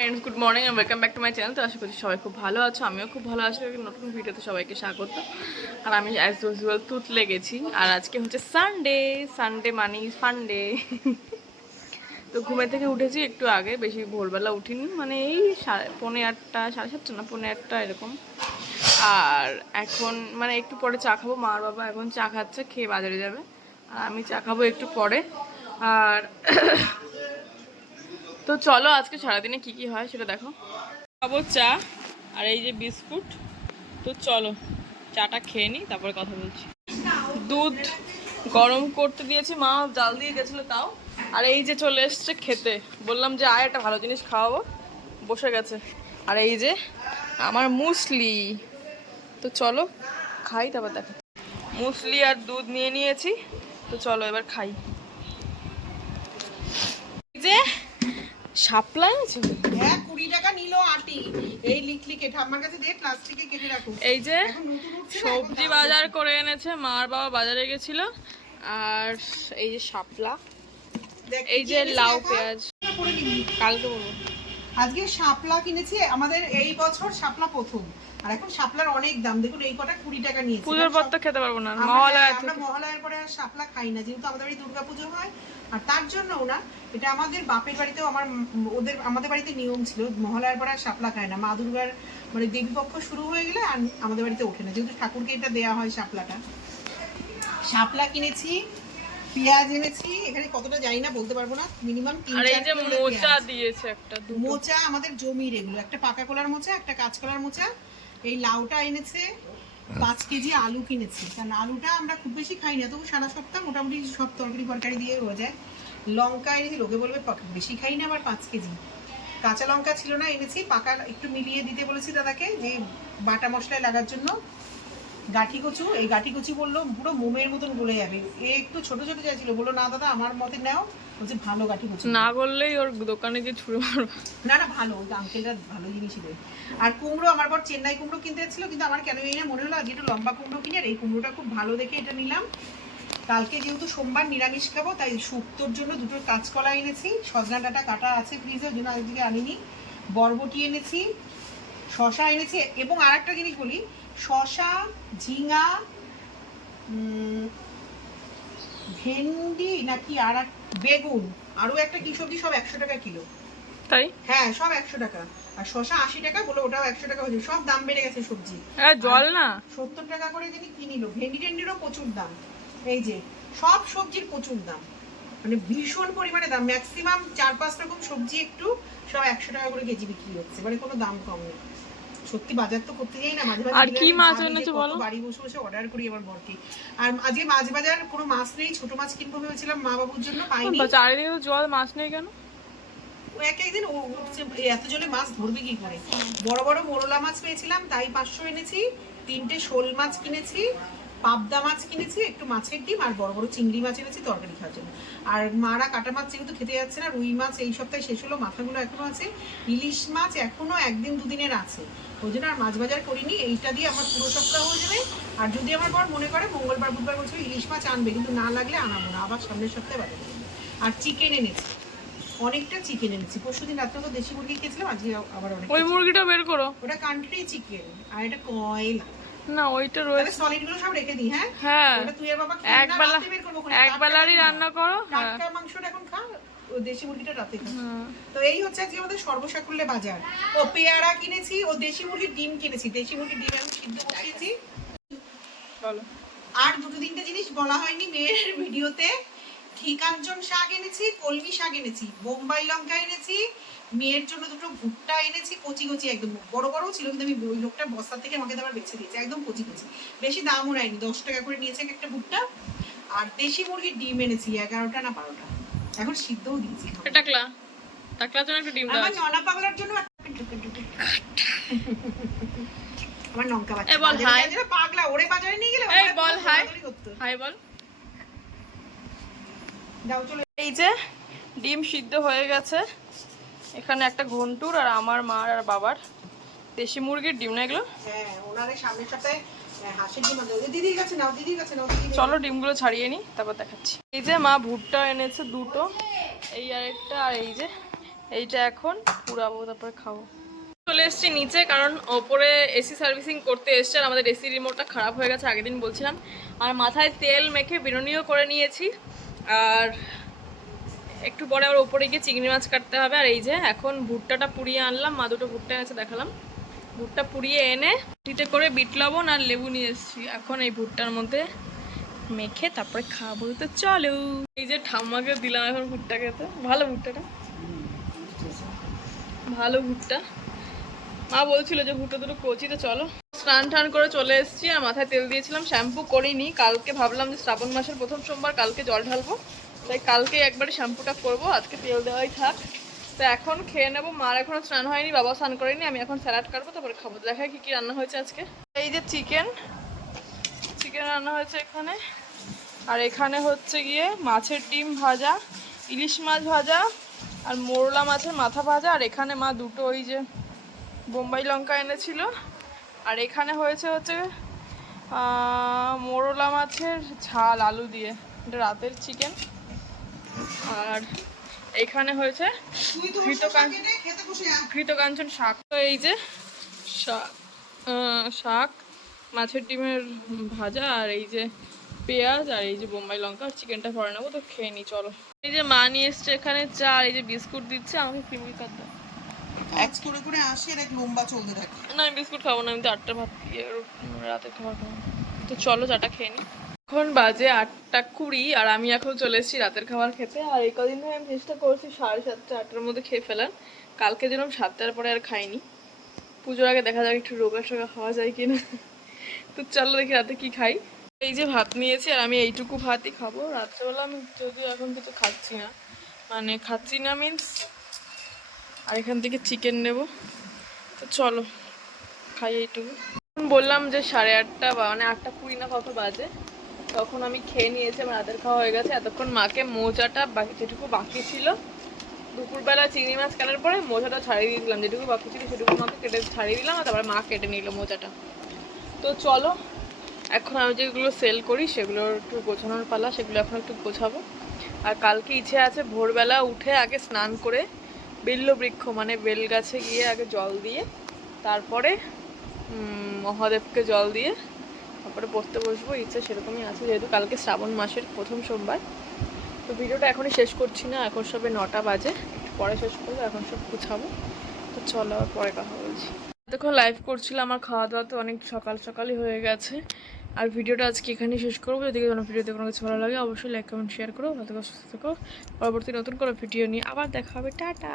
Friends good morning and welcome back to my channel. तो आशा करी सबाई खूब भालो आछो, आमिও खूब भालो आছি। নতুন ভিডিওতে সবাইকে স্বাগত। আর আমি অ্যাজ ইউজুয়াল তুতলে গেছি। আর আজকে হচ্ছে সানডে, সানডে মানে ফান্ডে। তো ঘুমে থেকে উঠেছি একটু আগে, বেশি ভোরবেলা উঠিনি, মানে এই 8:30 7:30 না 8:30 এরকম। আর এখন মানে একটু পরে চা খাবো, মা আর বাবা এখন চা খাচ্ছে, খেয়ে বাজারে যাবে, আর আমি চা খাবো একটু পরে। আর তো চলো আজকে সারাদিনে কি কি হয় সেটা দেখো। খাবো চা আর এই যে বিস্কুট। তো চলো চাটা খেয়ে নিই, তারপরে কথা বলছি। দুধ গরম করতে দিয়েছি, মা জাল দিয়ে গেছিলো তাও। আর এই যে চলে এসছে খেতে, বললাম যে আয় একটা ভালো জিনিস খাওয়াবো, বসে গেছে। আর এই যে আমার মুসলি, তো চলো খাই তারপর দেখো। মুসলি আর দুধ নিয়ে নিয়েছি, তো চলো এবার খাই। যে শাপলা আছে, হ্যাঁ 20 টাকা নিল আটি। এই লিখলিকে ঠাম্মার কাছে দিয়ে প্লাস্টিকে কেটে রাখো। এই যে সবজি বাজার করে এনেছে, মা আর বাবা বাজারে গেছিল। আর এই যে শাপলা, এই যে লাউ পেঁয়াজ, কালকে বলবো। আজকে শাপলা কিনেছি, আমাদের এই বছর শাপলা প্রথম। আর এখন শাপলার অনেক দাম, দেখুন এই কটা 20 টাকা নিয়েছে। পুজোর পর তো খেতে পারবো না, আমরা মহালয়ার পরে আর শাপলা খাই না, যেহেতু আমাদের বাড়ি দুর্গাপুজো হয়। আর তার জন্যও না, এটা আমাদের বাপের বাড়িতেও আমাদের বাড়িতে নিয়ম ছিল, মহালয়ার পরে আর শাপলা খায় না। মা দুর্গার মানে দেবী পক্ষ শুরু হয়ে গেলে আর আমাদের বাড়িতে ওঠে না, যেহেতু ঠাকুরকে এটা দেওয়া হয় শাপলাটা। শাপলা কিনেছি, পেঁয়াজ এনেছি, এখানে কতটা জানি না বলতে পারবো না, মিনিমাম 3-4 কিলো মোচা দিয়েছে একটা, মোচা আমাদের জমির, এগুলো একটা পাকা কলার মোচা, একটা কাঁচকলার মোচা। এই লাউটা এনেছে, 5 কেজি আলু কিনেছি, কারণ আলুটা আমরা খুব বেশি খাই না, তবু সারা সপ্তাহ মোটামুটি সব তরকারি দিয়ে হয়ে যায়। লঙ্কা এনেছি, লোকে বলবে বেশি খাই না, আবার 5 কেজি। কাঁচা লঙ্কা ছিল না, এনেছি পাকা, একটু মিলিয়ে দিতে বলেছি দাদাকে, যে বাটা মশলায় লাগার জন্য। গাঠি কচু, এই গাঠি কচু বললো পুরো মোমের মতন গলে যাবে, এ একটু ছোট ছোট চাইছিল, বললো না দাদা আমার মতে নাও, বলছে ভালো গাঠি কচু না বললেই ওর দোকানে গিয়ে ছুঁড়ে মারবো। না ভালো, ওই আঙ্কেলটা ভালো জিনিসই দেয়। আর কুমড়ো, আমার পর চেন্নাই কুমড়ো কিনতে যাচ্ছিল, কিন্তু আমার কেন এই না মনে হলো আজকে একটু লম্বা কুমড়ো কিনে, আর এই কুমড়োটা খুব ভালো দেখে এটা নিলাম। কালকে যেহেতু সোমবার নিরামিষ খাবো, তাই শুক্তোর জন্য 2টো কাঁচকলা এনেছি, সজনা ডাঁটা কাটা আছে ফ্রিজে, ওই জন্য আজকে আনিনি। বরবটি এনেছি, শশা এনেছি, এবং আর একটা জিনিস বলি, শশা, ঝিঙা, ভেন্ডি নাকি আর বেগুন, আরও একটা কি সবজি, সব 100 টাকা কিলো। তাই? হ্যাঁ সব 100 টাকা। আর শশা 80 টাকা, বলে ওটাও 100 টাকা হয়েছে, সব দাম বেড়ে গেছে সবজি। জল না 70 টাকা করে যিনি কিনিল। ভেন্ডি টেন্ডিরও প্রচুর দাম, এই যে সব সবজির প্রচুর দাম, মানে ভীষণ পরিমাণে দাম। ম্যাক্সিমাম 4-5 রকম সবজি একটু সব 100 টাকা করে কেজি বিক্রি হচ্ছে, মানে কোনো দাম কম নেই। সত্যি বাজার তো করতে যাই না, মাঝে মাঝে। আর কি মাছ এনেছো বলো? বাড়ি বসে বসে অর্ডার করি আবার বরকে। আর আজকে মাছ বাজার কোনো মাছ নেই, ছোট মাছ কিনবো ভেবেছিলাম মা বাবুর জন্য, পাইনি। চারিদিকে জল, মাছ নেই কেন? একদিন এত জলে মাছ ধরবে কি করে। বড় বড় মোরলা মাছ পেয়েছিলাম, তাই 500 এনেছি। 3টে শোল মাছ কিনেছি, পাবদা মাছ কিনেছি, একটু মাছের ডিম, আর বড় বড় চিংড়ি মাছ এনেছি তরকারি খাওয়ার জন্য। আর মারা কাটা মাছ যেহেতু খেতে যাচ্ছে না, রুই মাছ এই সপ্তাহে শেষ হলো, মাথাগুলো এখনো আছে। ইলিশ মাছ এখনো 1-2 দিনের আছে, ওই জন্য আর মাছ বাজার করিনি। এইটা দিয়ে আমার পুরো সপ্তাহ হয়ে যাবে। আর যদি আমার বর মনে করে মঙ্গলবার বুধবার বলছে ইলিশ মাছ আনবে, কিন্তু না লাগলে আনাবো না, আবার সামনের সপ্তাহে বাজার করবো। আর চিকেন এনেছি, অনেকটা চিকেন এনেছি। পরশুদিন রাত্রে তো দেশি মুরগি খেয়েছিলাম, আজকে আবার অনেক। ওই মুরগিটা বের করো, ওটা কান্ট্রি চিকেন, আর এটা কয়লা না ওইটা রয়েছে। সলিড গুলো সব রেখে দিই। হ্যাঁ ওটা তুই আর বাবা একবেলারই রান্না করো। টাটকা মাংসটা এখন খা, ও দেশি মুরগিটা রাতে খা। তো এই হচ্ছে আজকে আমাদের সর্বসাকুল্যে বাজার। ও পেয়ারা কিনেছি, ও দেশি মুরগির ডিম কিনেছি, দেশি মুরগির ডিম আমি সিদ্ধ বসিয়েছি। বলো। আর 2-3টে জিনিস বলা হয়নি মেয়ের ভিডিওতে। ঠিকাঞ্জন শাক এনেছি, কলমি শাক এনেছি, বোম্বাই লঙ্কা এনেছি, মেয়ের জন্য 2টো ভুট্টা এনেছি, কচি কচি একদম, বড় বড় ছিল কিন্তু আমি ওই লোকটা বস্তা থেকে আমাকে আবার বেছে দিয়েছি, একদম কচি কচি, বেশি দামও নেয়নি, 10 টাকা করে নিয়েছে একটা ভুট্টা। আর দেশি মুরগির ডিম এনেছি 11টা না 12টা, এখন সিদ্ধও দিয়েছি। টাকলা টাকলার জন্য একটা ডিম দাও। আমার ননা পাগলার জন্য আমার লঙ্কা বাচ্চা বল হাই। পাগলা ওরে বাজারে নিয়ে গেলে এই বল হাই, হাই বল। যাও চলো। এই যে ডিম সিদ্ধ হয়ে গেছে, এখানে একটা ঘন্টুর, আর আমার মার আর বাবার দেশি মুরগির ডিম না এগুলো। হ্যাঁ ওনারে সামনের সপ্তাহে হাঁসের ডিম আনতে হবে। দিদির কাছে নাও, দিদির কাছে নাও। চলো ডিমগুলো ছাড়িয়ে নিই, তারপর দেখাচ্ছি। এই যে মা ভুট্টা এনেছে 2টো, এই আরেকটা, আর এই যে এইটা এখন পুরাবো, তারপরে খাবো। চলে এসেছি নিচে, কারণ ওপরে এসি সার্ভিসিং করতে এসছে আর আমাদের এসি রিমোটটা খারাপ হয়ে গেছে, আগের দিন বলছিলাম। আর মাথায় তেল মেখে বিনুনিও করে নিয়েছি, আর একটু পরে আবার ওপরে গিয়ে চিংড়ি মাছ কাটতে হবে। আর এই যে এখন ভুট্টাটা পুড়িয়ে আনলাম, মা দুটো ভুট্টা এনেছে দেখালাম। ভুট্টা পুড়িয়ে এনে টিতে করে বিট লবণ আর লেবু নিয়ে এসেছি, এখন এই ভুট্টার মধ্যে মেখে তারপরে খাবো। তো চলো, এই যে ঠাম্মাকে দিলাম এখন ভুট্টা খেতে। ভালো ভুট্টাটা, ভালো ভুট্টা। মা বলছিল যে ভুট্টা দুটো কচি। তো চলো, স্নান টান করে চলে এসেছি আর মাথায় তেল দিয়েছিলাম, শ্যাম্পু করিনি। কালকে ভাবলাম যে শ্রাবণ মাসের প্রথম সোমবার, কালকে জল ঢালবো, তাই কালকে একবারে শ্যাম্পুটা করবো, আজকে তেল দেওয়াই থাক। তো এখন খেয়ে নেবো। মার এখনো স্নান হয়নি, বাবা স্নান করেনি, আমি এখন স্যালাড কাটবো, তারপরে খাবো। দেখা কি কি রান্না হয়েছে আজকে। এই যে চিকেন রান্না হয়েছে এখানে, আর এখানে হচ্ছে গিয়ে মাছের ডিম ভাজা, ইলিশ মাছ ভাজা, আর মোরলা মাছের মাথা ভাজা। আর এখানে মা দুটো ওই যে বোম্বাই লঙ্কা এনেছিল। আর এখানে হয়েছে হচ্ছে মোরলা মাছের ঝাল আলু দিয়ে, এটা রাতের চিকেন। আর এখানে হয়েছে ঘৃতকাঞ্চন শাক। তো এই যে শাক, মাছের ডিমের ভাজা, আর এই যে পেঁয়াজ, আর এই যে বোম্বাই লঙ্কা। চিকেনটা ভরে নেবো, তো খেয়ে নি চলো। এই যে মা নিয়ে এসছে এখানে চা, আর এই যে বিস্কুট দিচ্ছে আমাকে, ক্রিমি কাট দাও। এক করে করে আসে আর এক লম্বা চলতে থাকে। না আমি বিস্কুট খাবো না, আমি তো 8টা ভাত রাতে খাবার খাবো। তো চলো চাটা খেয়ে নি। এখন বাজে 8:20 আর আমি এখন চলে এসেছি রাতের খাবার খেতে। আর এই কদিন ধরে আমি চেষ্টা করছি 7:30 8টার মধ্যে খেয়ে ফেলার। কালকে যেরকম 7টার পরে আর খাইনি। পুজোর আগে দেখা যাক একটু রোগা সোগা খাওয়া যায় কিনা। তো চলো দেখি রাতে কি খাই। এই যে ভাত নিয়েছি, আর আমি এইটুকু ভাতই খাবো রাত্রেবেলা। আমি যদিও এখন কিছু খাচ্ছি না, মানে খাচ্ছি না মিন্স, আর এখান থেকে চিকেন নেব। তো চলো খাই এইটুকু। বললাম যে 8:30 বা মানে 8:20 না কত বাজে, তখন আমি খেয়ে নিয়েছি, আমার রাতের খাওয়া হয়ে গেছে। এতক্ষণ মাকে মোজাটা যেটুকু বাকি ছিল, দুপুরবেলা চিংড়ি মাছ কাটার পরে মোজাটা ছাড়িয়ে দিয়েছিলাম, যেটুকু বাকি ছিল সেটুকু মাকে কেটে ছাড়িয়ে দিলাম, আর তারপরে মা কেটে নিল মোজাটা। তো চলো এখন আমি যেগুলো সেল করি সেগুলো একটু গোছানোর পালা, সেগুলো এখন একটু গোছাবো। আর কালকে ইচ্ছে আছে ভোরবেলা উঠে আগে স্নান করে বেলবৃক্ষ মানে বেল গাছে গিয়ে আগে জল দিয়ে, তারপরে মহাদেবকে জল দিয়ে তারপরে পড়তে বসবো। ইচ্ছা সেরকমই আছে, যেহেতু কালকে শ্রাবণ মাসের প্রথম সোমবার। তো ভিডিওটা এখনই শেষ করছি না, এখন সবে 9টা বাজে, একটু পরে শেষ করবো, এখন সব গুছাবো। তো চলো আবার পরে কথা বলছি। দেখো লাইভ করছিলাম, আমার খাওয়া দাওয়া তো অনেক সকালই হয়ে গেছে। আর ভিডিওটা আজকে এখানেই শেষ করবো। যদি কোনো ভিডিওতে কোনো কিছু ভালো লাগে অবশ্যই লাইক কমেন্ট শেয়ার করো। ভালো থেকো, সুস্থ থেকো। পরবর্তী নতুন কোনো ভিডিও নিয়ে আবার দেখা হবে। টাটা।